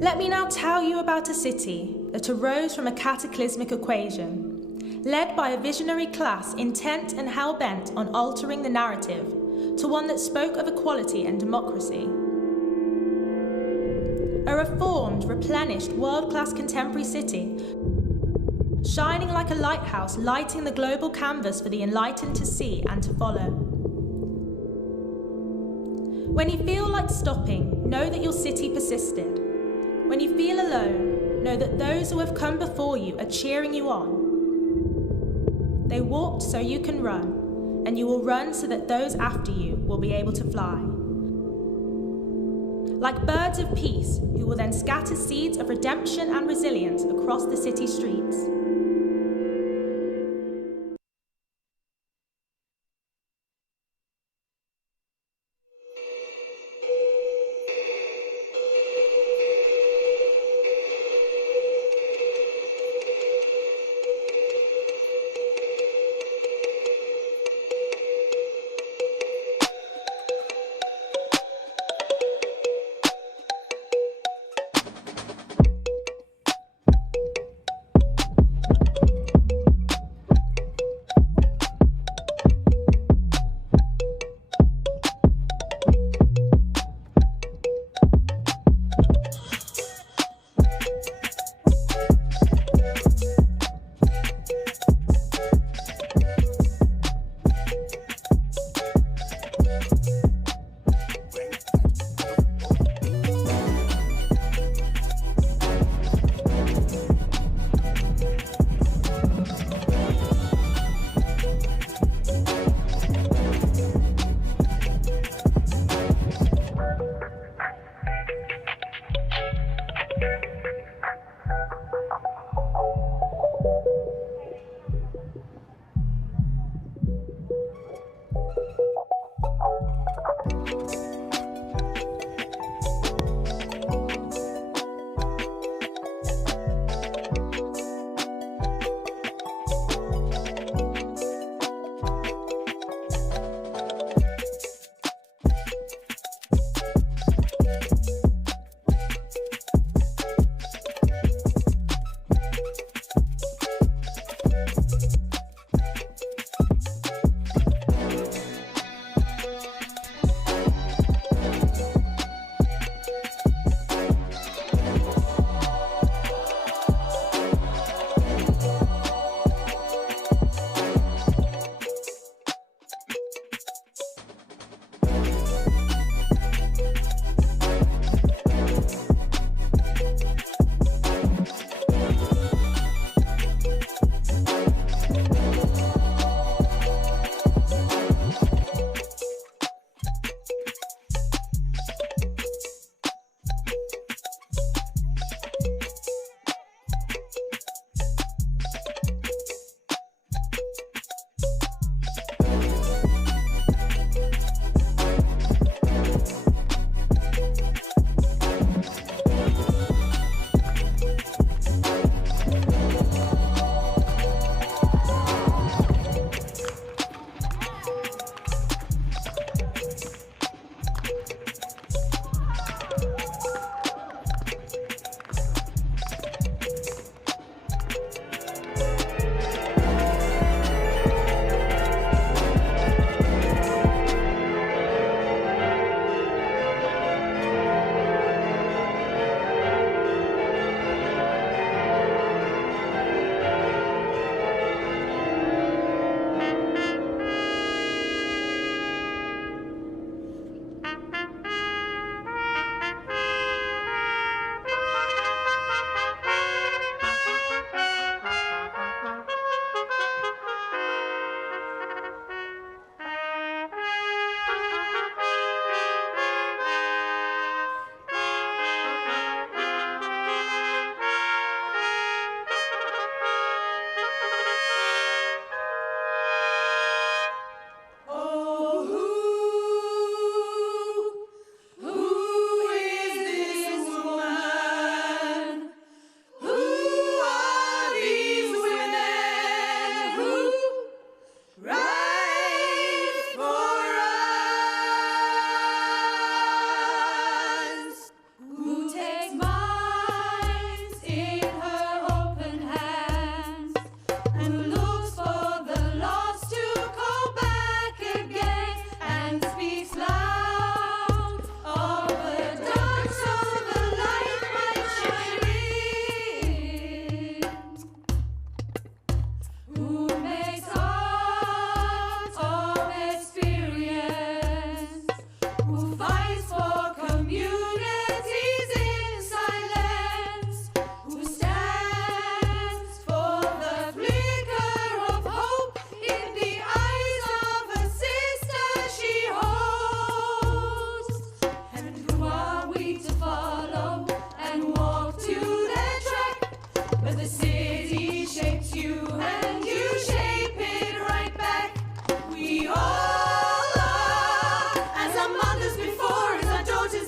Let me now tell you about a city that arose from a cataclysmic equation, led by a visionary class intent and hell-bent on altering the narrative to one that spoke of equality and democracy. A reformed, replenished, world-class contemporary city, shining like a lighthouse, lighting the global canvas for the enlightened to see and to follow. When you feel like stopping, know that your city persisted. When you feel alone, know that those who have come before you are cheering you on. They walked so you can run, and you will run so that those after you will be able to fly. Like birds of peace, who will then scatter seeds of redemption and resilience across the city streets.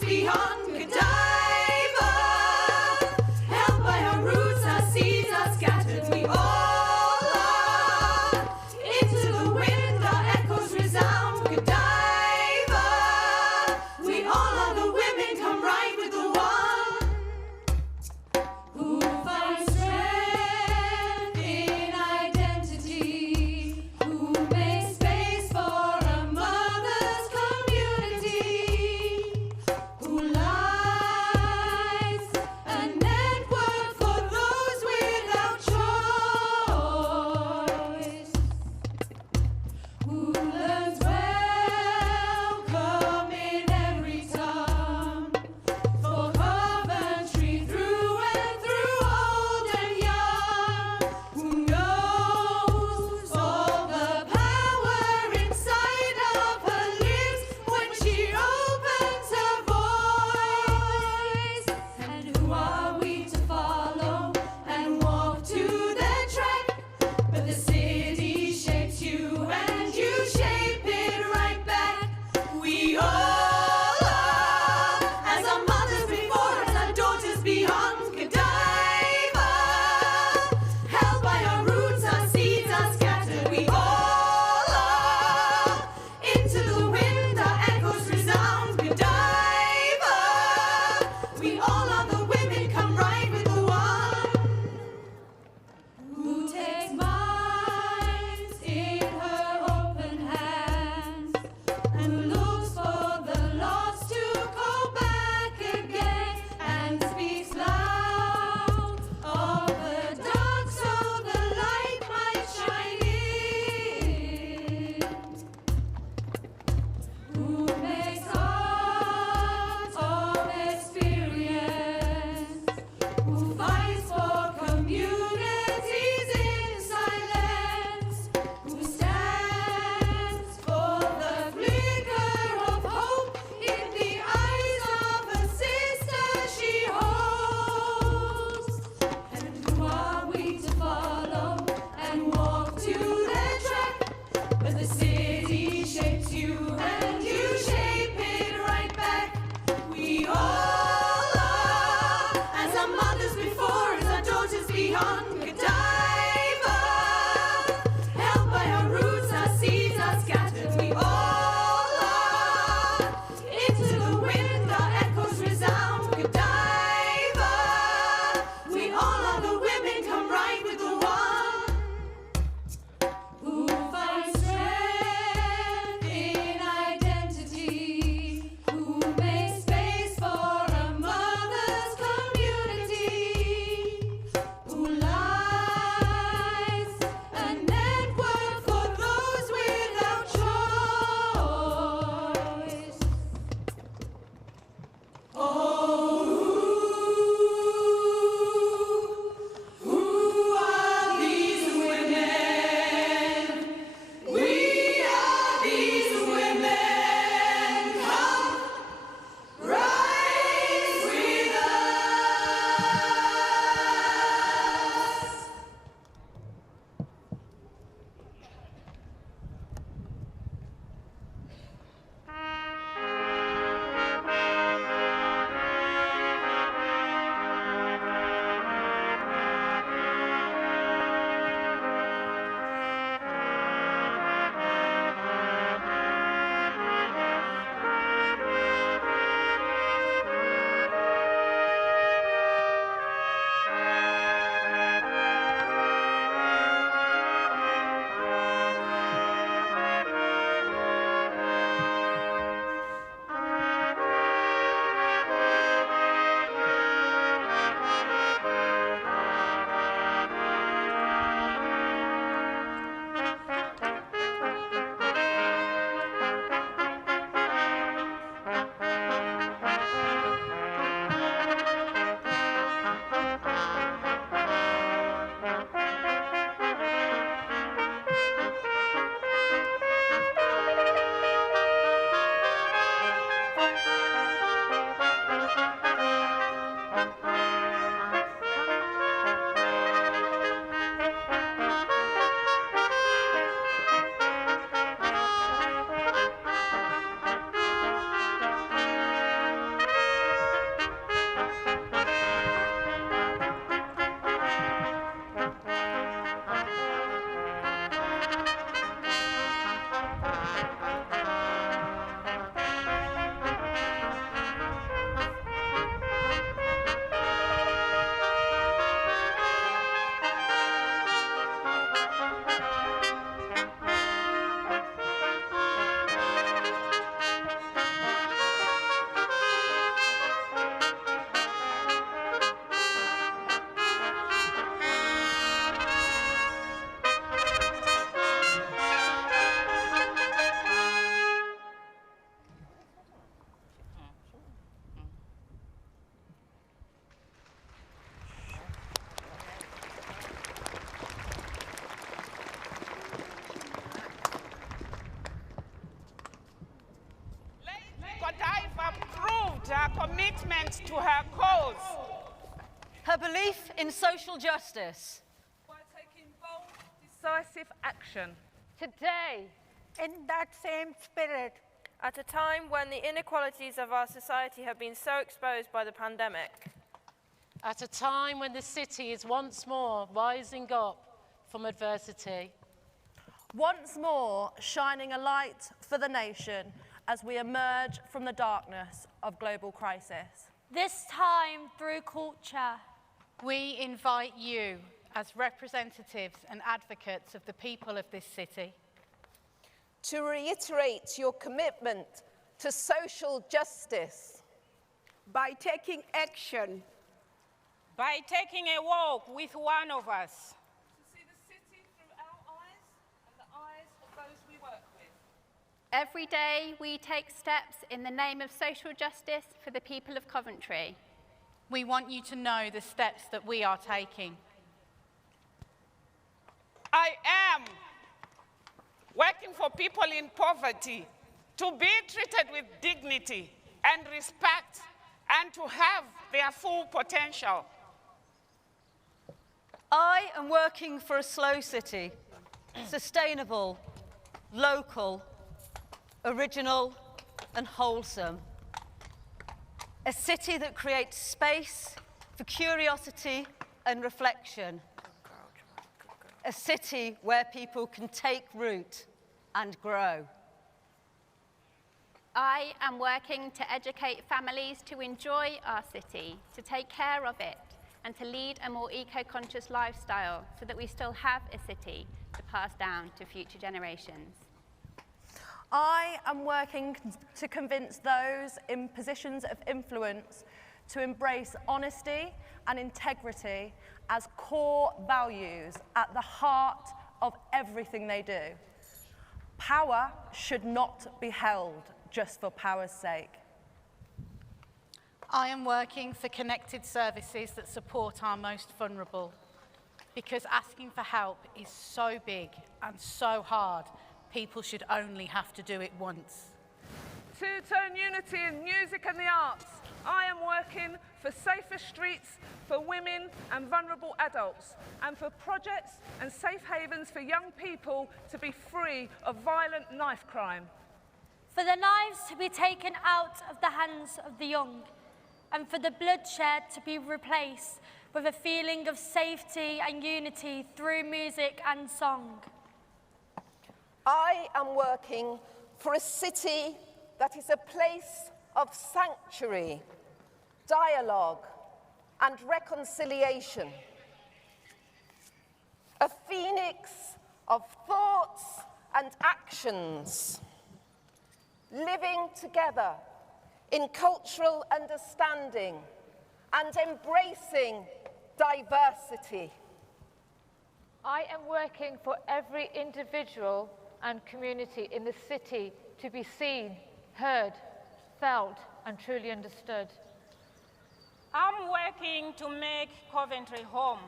beyond Godiva. Held by our roots, our seeds are scattered. We all are. Into the wind, our echoes resound. Godiva. We all are the women, come right with the one who finds strength in identity, who makes space for a mother's community, who loves her commitment to her cause, her belief in social justice, by taking bold, decisive action. Today, in that same spirit, at a time when the inequalities of our society have been so exposed by the pandemic, at a time when the city is once more rising up from adversity, once more shining a light for the nation as we emerge from the darkness of global crisis. This time, through culture, we invite you as representatives and advocates of the people of this city to reiterate your commitment to social justice by taking action, by taking a walk with one of us, to see the city through our eyes and the eyes of those we work with. every day we take steps in the name of social justice for the people of Coventry. We want you to know the steps that we are taking. I am working for people in poverty to be treated with dignity and respect and to have their full potential. I am working for a slow city, sustainable, local, original and wholesome. A city that creates space for curiosity and reflection. A city where people can take root and grow. I am working to educate families to enjoy our city, to take care of it, and to lead a more eco-conscious lifestyle so that we still have a city to pass down to future generations. I am working to convince those in positions of influence to embrace honesty and integrity as core values at the heart of everything they do. Power should not be held just for power's sake. I am working for connected services that support our most vulnerable, because asking for help is so big and so hard, people should only have to do it once. To turn unity in music and the arts, I am working for safer streets for women and vulnerable adults, and for projects and safe havens for young people to be free of violent knife crime. for the knives to be taken out of the hands of the young, and for the bloodshed to be replaced with a feeling of safety and unity through music and song. I am working for a city that is a place of sanctuary, dialogue, and reconciliation. A phoenix of thoughts and actions, living together in cultural understanding and embracing diversity. I am working for every individual and community in the city to be seen, heard, felt, and truly understood. I'm working to make Coventry home,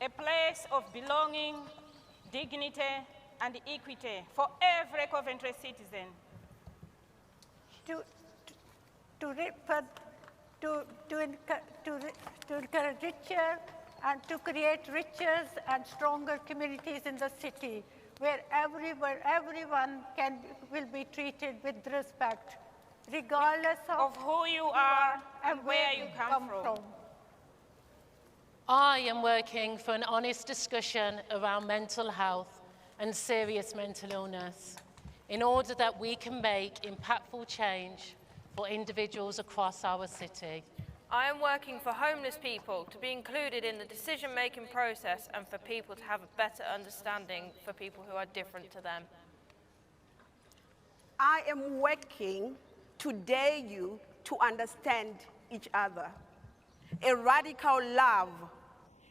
a place of belonging, dignity, and equity for every Coventry citizen. To encourage richer and to create richer and stronger communities in the city, where everyone will be treated with respect, regardless of who you are and where you come from. I am working for an honest discussion around mental health and serious mental illness in order that we can make impactful change for individuals across our city. I am working for homeless people to be included in the decision-making process and for people to have a better understanding for people who are different to them. I am working to dare you to understand each other. A radical love,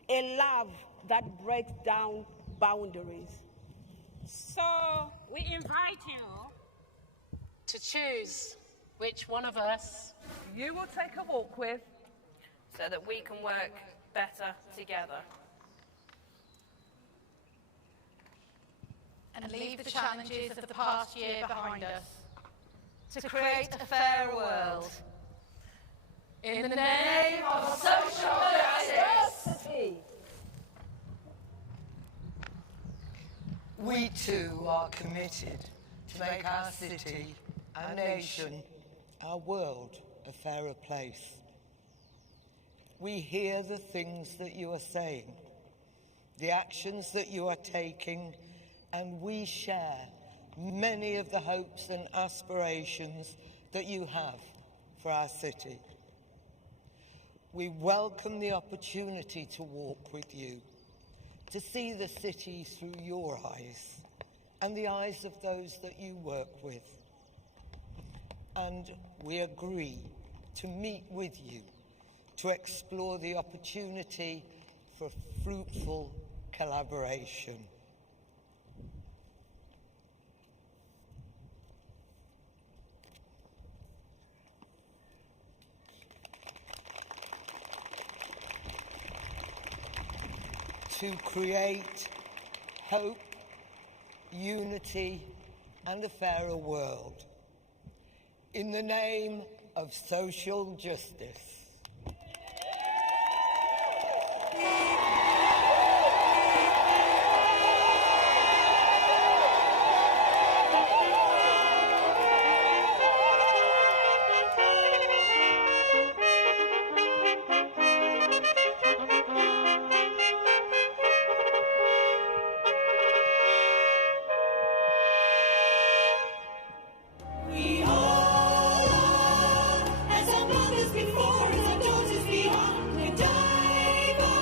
a love that breaks down boundaries. So we invite you to choose which one of us you will take a walk with, so that we can work better together. And leave the challenges of the past year behind us. To create a fairer world too are committed to make our city, our nation, our world a fairer place. We hear the things that you are saying, the actions that you are taking, and we share many of the hopes and aspirations that you have for our city. We welcome the opportunity to walk with you, to see the city through your eyes and the eyes of those that you work with. And we agree to meet with you to explore the opportunity for fruitful collaboration. To create hope, unity, and a fairer world. In the name of social justice. We all are, as our mothers before, as our daughters beyond. We're diverse,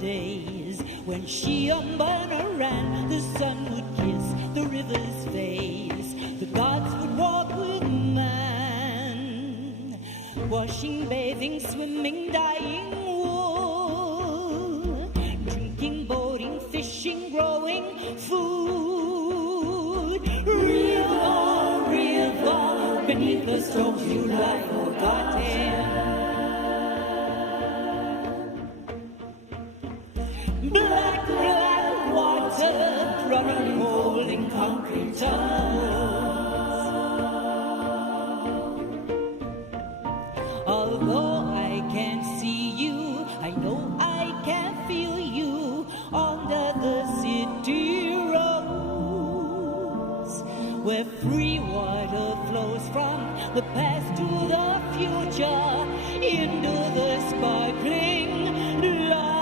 days when she and Burner ran, the sun would kiss the river's face, the gods would walk with man, washing, bathing, swimming, dyeing wool, drinking, boating, fishing, growing food. River, river, beneath the storms you lie forgotten. Black, black water, running hole in concrete tunnels. Although I can't see you, I know I can feel you under the city roads, where free water flows from the past to the future into the sparkling light.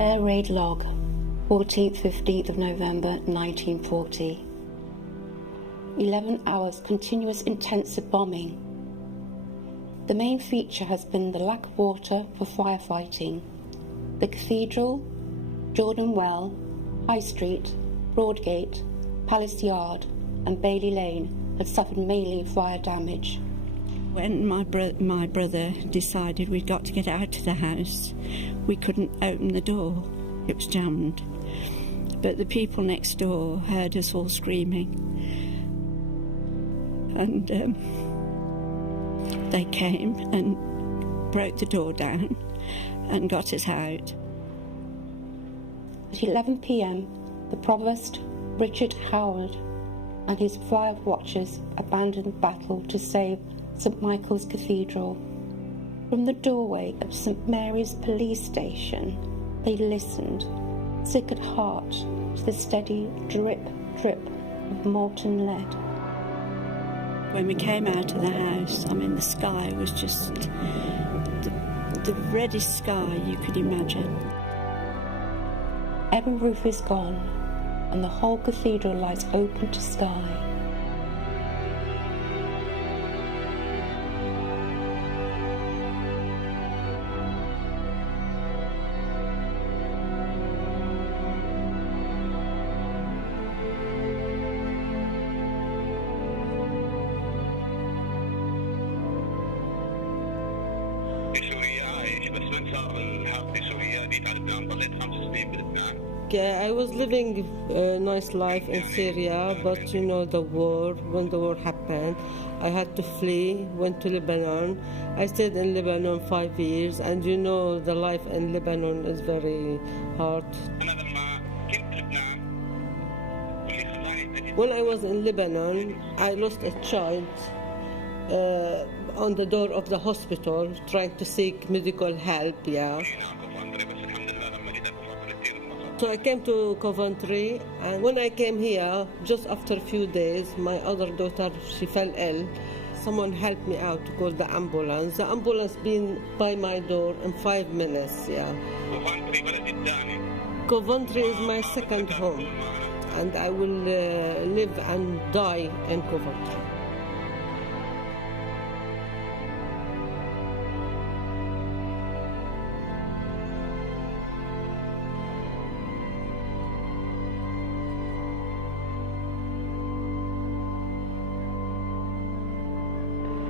Air Raid Log, 14th-15th of November 1940. 11 hours continuous intensive bombing. The main feature has been the lack of water for firefighting. The Cathedral, Jordan Well, High Street, Broadgate, Palace Yard and Bailey Lane had suffered mainly fire damage. When my brother decided we'd got to get out of the house, we couldn't open the door. It was jammed. But the people next door heard us all screaming. And they came and broke the door down and got us out. At 11 p.m, the Provost, Richard Howard, and his fire watchers abandoned battle to save St Michael's Cathedral. From the doorway of St Mary's police station, they listened, sick at heart, to the steady drip, drip of molten lead. When we came out of the house, the sky was just the reddest sky you could imagine. Every roof is gone, and the whole cathedral lies open to sky. I was living a nice life in Syria, but the war, when the war happened, I had to flee, went to Lebanon. I stayed in Lebanon 5 years, and the life in Lebanon is very hard. When I was in Lebanon, I lost a child on the door of the hospital, trying to seek medical help, So I came to Coventry, and when I came here, just after a few days, my other daughter, she fell ill. Someone helped me out to call the ambulance. The ambulance been by my door in 5 minutes, Coventry is my second home, and I will live and die in Coventry.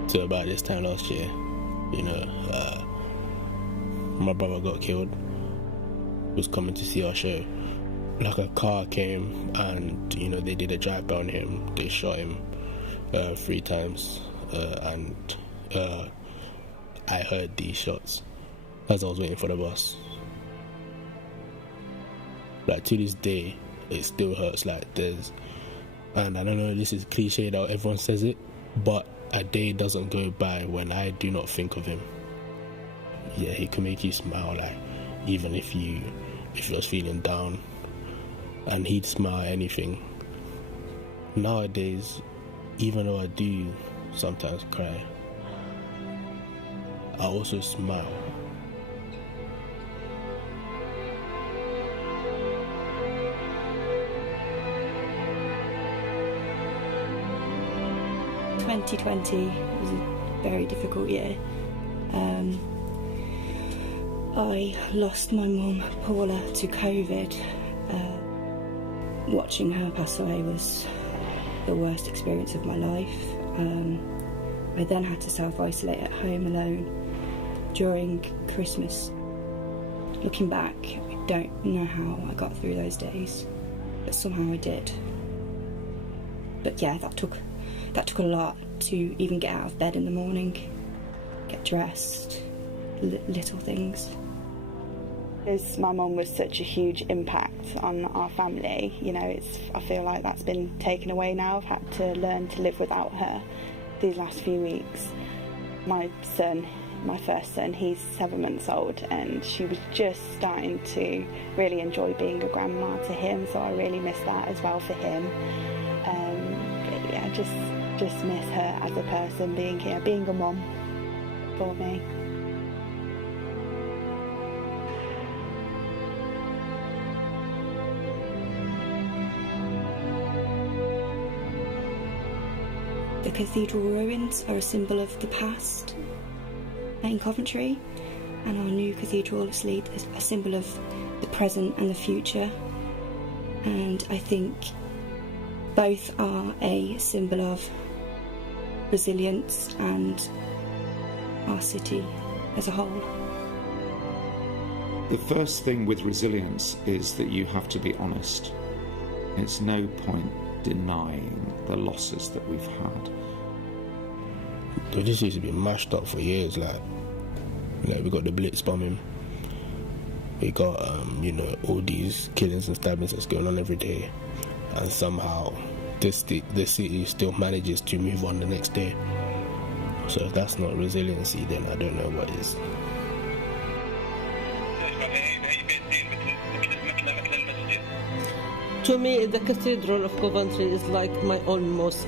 So about this time last year, my brother got killed. was coming to see our show. Like a car came and, you know, they did a drive-by on him. They shot him 3 times, and I heard these shots as I was waiting for the bus. Like, to this day, it still hurts. Like, and I don't know, this is cliche that everyone says it, but a day doesn't go by when I do not think of him. Yeah, he can make you smile, like, even if you was feeling down, and he'd smile at anything. Nowadays, even though I do sometimes cry, I also smile. In 2020 was a very difficult year. I lost my mum, Paula, to COVID. Watching her pass away was the worst experience of my life. I then had to self-isolate at home alone during Christmas. Looking back, I don't know how I got through those days, but somehow I did. But yeah, that took a lot to even get out of bed in the morning, get dressed, little things. Because my mum was such a huge impact on our family, you know, I feel like that's been taken away now. I've had to learn to live without her these last few weeks. My first son, he's 7 months old, and she was just starting to really enjoy being a grandma to him, so I really miss that as well for him. Just miss her as a person, being here, being a mum for me. The cathedral ruins are a symbol of the past in Coventry, and our new cathedral is a symbol of the present and the future. And I think both are a symbol of resilience and our city as a whole. The first thing with resilience is that you have to be honest. It's no point denying the losses that we've had. They just used to be mashed up for years. Like, you know, we got the Blitz bombing, we got you know, all these killings and stabbings that's going on every day, and somehow the city still manages to move on the next day. So if that's not resiliency, then I don't know what is. To me, the Cathedral of Coventry is like my own mosque.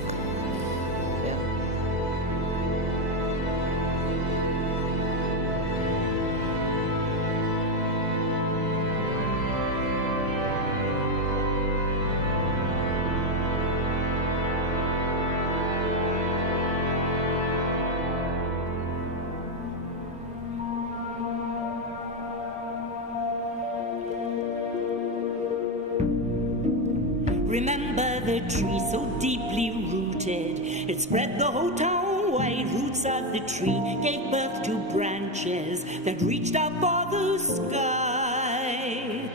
Remember the tree so deeply rooted, it spread the whole town wide. Roots of the tree gave birth to branches that reached out for the sky.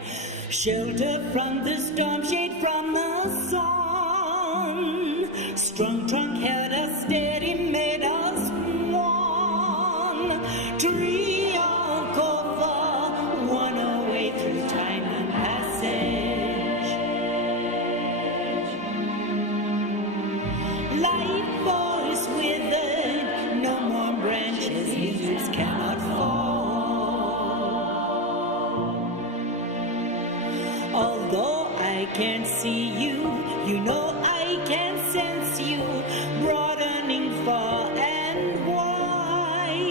Shelter from the storm, shade from the sun. Strong trunk held us steady, made us one. Tree of cover, one away through time and passage. Light forest withered, no more branches, leaves cannot fall. Although I can't see you, you know I can sense you, broadening far and wide.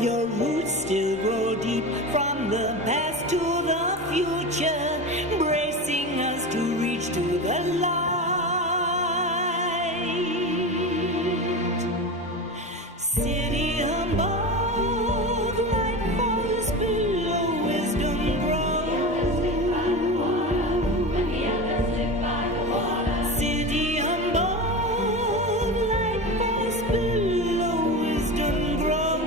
Your roots still grow deep from the past to the future, bracing us to reach to the light. City above, light falls below, wisdom grows. City above, light falls below, wisdom grows.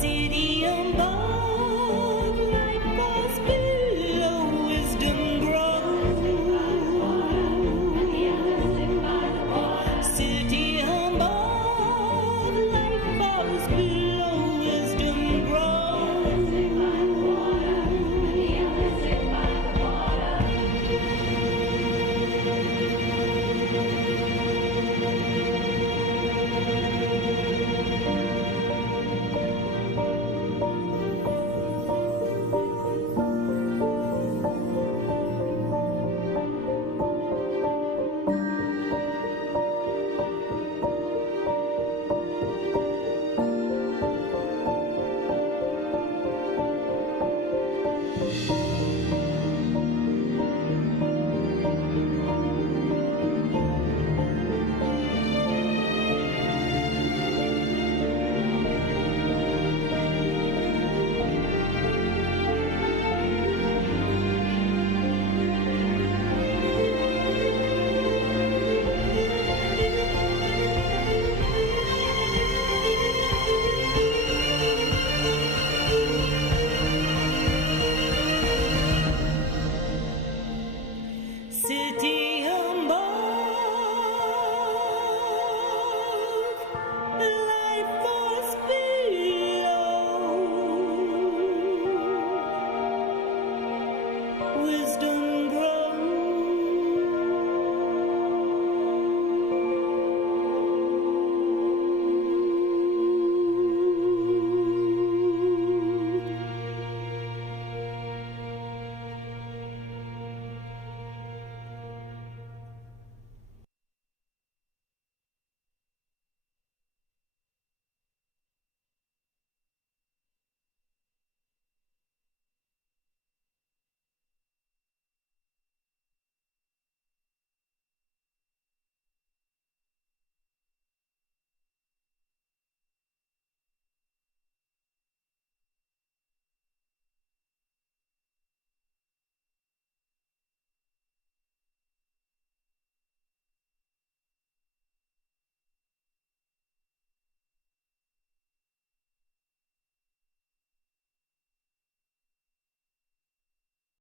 City wisdom